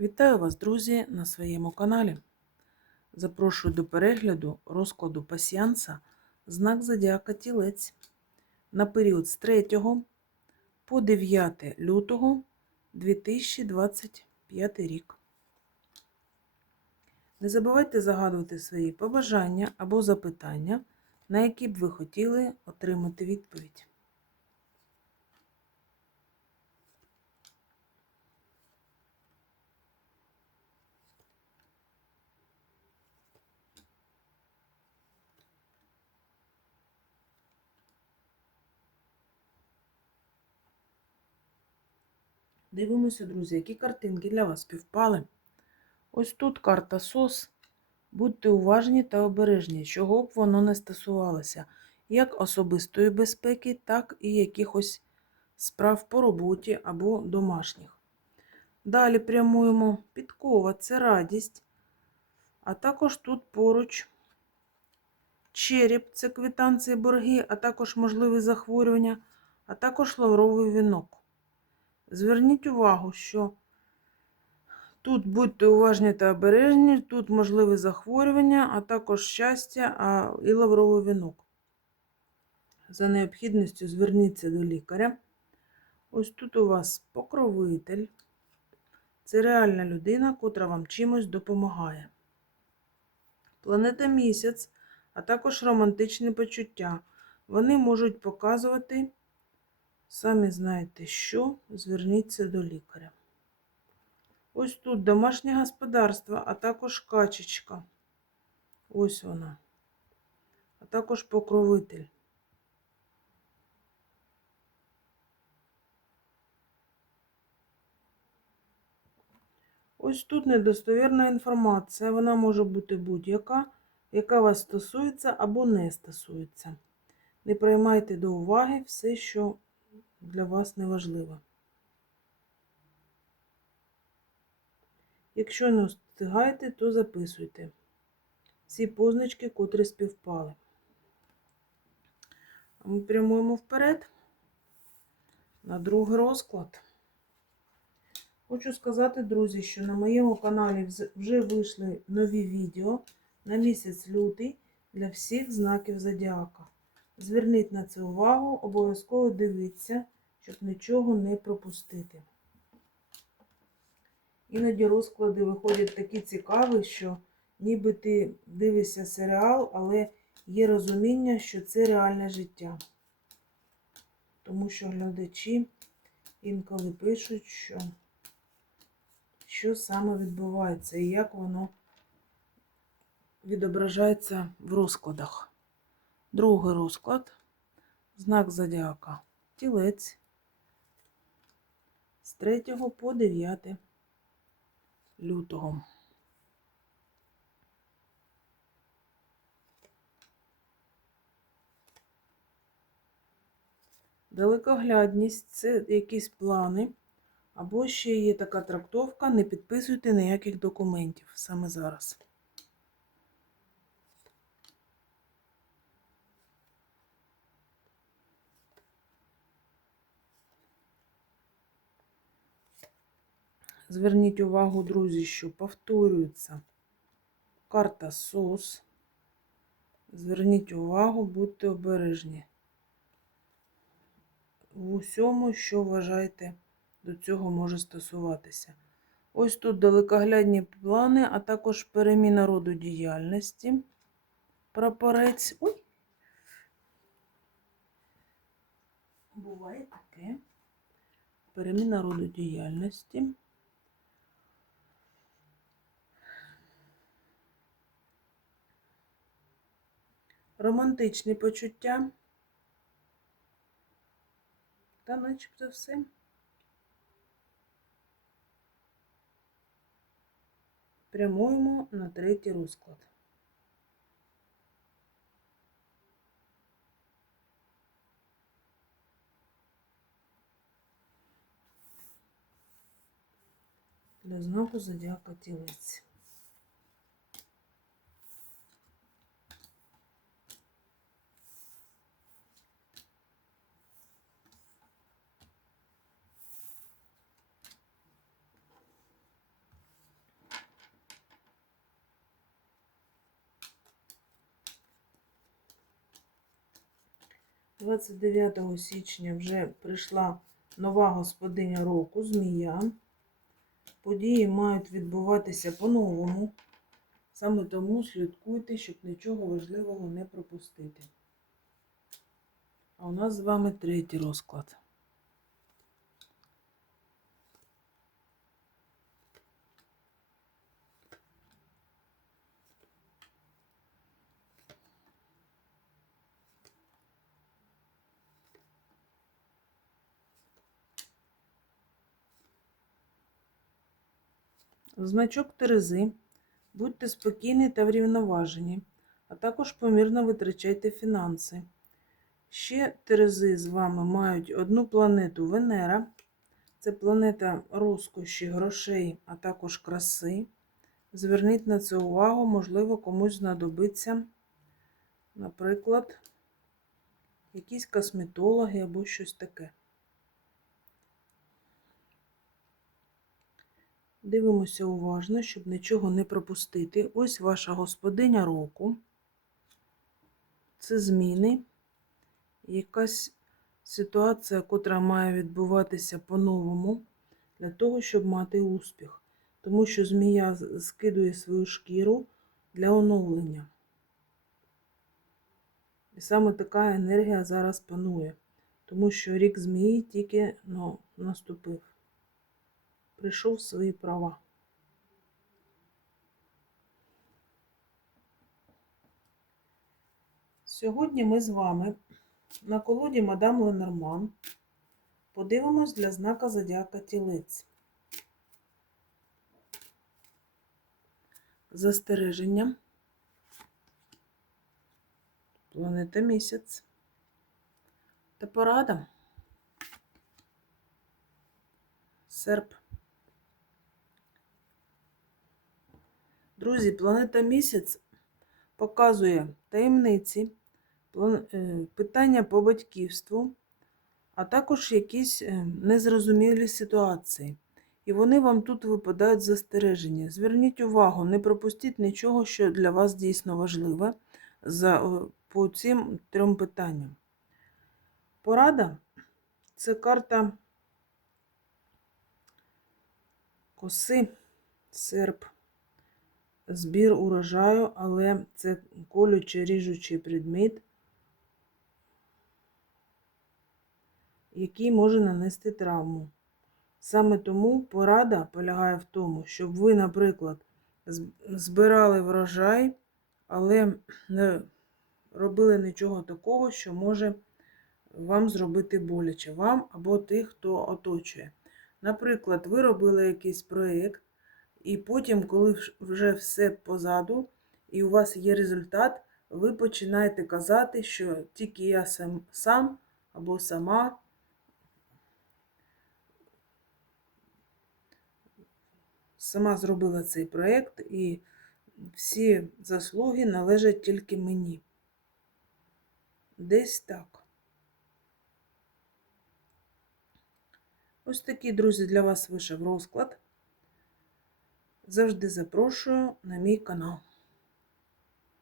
Вітаю вас, друзі, на своєму каналі. Запрошую до перегляду розкладу пасіанса знак Зодіака Тілець на період з 3 по 9 лютого 2025 рік. Не забувайте загадувати свої побажання або запитання, на які б ви хотіли отримати відповідь. Дивимося, друзі, які картинки для вас співпали. Ось тут карта СОС. Будьте уважні та обережні, чого б воно не стосувалося, як особистої безпеки, так і якихось справ по роботі або домашніх. Далі прямуємо підкова це радість, а також тут поруч череп це квитанції борги, а також можливі захворювання, а також лавровий вінок. Зверніть увагу, що тут будьте уважні та обережні, тут можливі захворювання, а також щастя а, і лавровий вінок. За необхідністю зверніться до лікаря. Ось тут у вас покровитель. Це реальна людина, котра вам чимось допомагає. Планета місяць, а також романтичні почуття. Вони можуть показувати. Самі знаєте, що, зверніться до лікаря. Ось тут домашнє господарство, а також качечка. Ось вона. А також покровитель. Ось тут недостовірна інформація. Вона може бути будь-яка, яка вас стосується або не стосується. Не приймайте до уваги все, що для вас неважливо. Якщо не встигаєте, то записуйте всі позначки, котрі співпали. Ми прямуємо вперед на другий розклад. Хочу сказати, друзі, що на моєму каналі вже вийшли нові відео на місяць лютий для всіх знаків зодіака. Зверніть на це увагу, обов'язково дивіться, щоб нічого не пропустити. Іноді розклади виходять такі цікаві, що ніби ти дивишся серіал, але є розуміння, що це реальне життя. Тому що глядачі інколи пишуть, що, що саме відбувається і як воно відображається в розкладах. Другий розклад, знак зодіака, тілець з 3 по 9 лютого. Далекоглядність це якісь плани, або ще є така трактовка, не підписуйте ніяких документів саме зараз. Зверніть увагу, друзі, що повторюється карта СОС. Зверніть увагу, будьте обережні. В усьому, що вважаєте, до цього може стосуватися. Ось тут далекоглядні плани, а також переміна роду діяльності. Прапорець. Ой! Буває таке. Переміна роду діяльності. Романтичні почуття. Та начебто все. Прямуємо на третій розклад. Для знаку зодіака тілець. 29 січня вже прийшла нова господиня року, змія. Події мають відбуватися по-новому. Саме тому слідкуйте, щоб нічого важливого не пропустити. А у нас з вами третій розклад. Значок Терези. Будьте спокійні та врівноважені, а також помірно витрачайте фінанси. Ще Терези з вами мають одну планету Венера. Це планета розкоші, грошей, а також краси. Зверніть на це увагу, можливо, комусь знадобиться, наприклад, якісь косметологи або щось таке. Дивимося уважно, щоб нічого не пропустити. Ось ваша господиня року. Це зміни. Якась ситуація, котра має відбуватися по-новому, для того, щоб мати успіх. Тому що змія скидує свою шкіру для оновлення. І саме така енергія зараз панує. Тому що рік змії тільки ну, наступив прийшов в свої права. Сьогодні ми з вами на колоді Мадам Ленорман подивимось для знака Зодіака Тілець. Застереження. Планета місяць. Та порада. Серп. Друзі, планета місяць показує таємниці, е, питання по батьківству, а також якісь е, незрозумілі ситуації. І вони вам тут випадають застереження. Зверніть увагу, не пропустіть нічого, що для вас дійсно важливе за, по цим трьом питанням. Порада це карта коси, серп збір урожаю, але це колючий ріжучий предмет, який може нанести травму. Саме тому порада полягає в тому, щоб ви, наприклад, збирали врожай, але не робили нічого такого, що може вам зробити боляче, вам або тих, хто оточує. Наприклад, ви робили якийсь проєкт, і потім, коли вже все позаду, і у вас є результат, ви починаєте казати, що тільки я сам, сам або сама сама зробила цей проєкт, і всі заслуги належать тільки мені. Десь так. Ось такий, друзі, для вас вийшов розклад. Завжди запрошую на мій канал.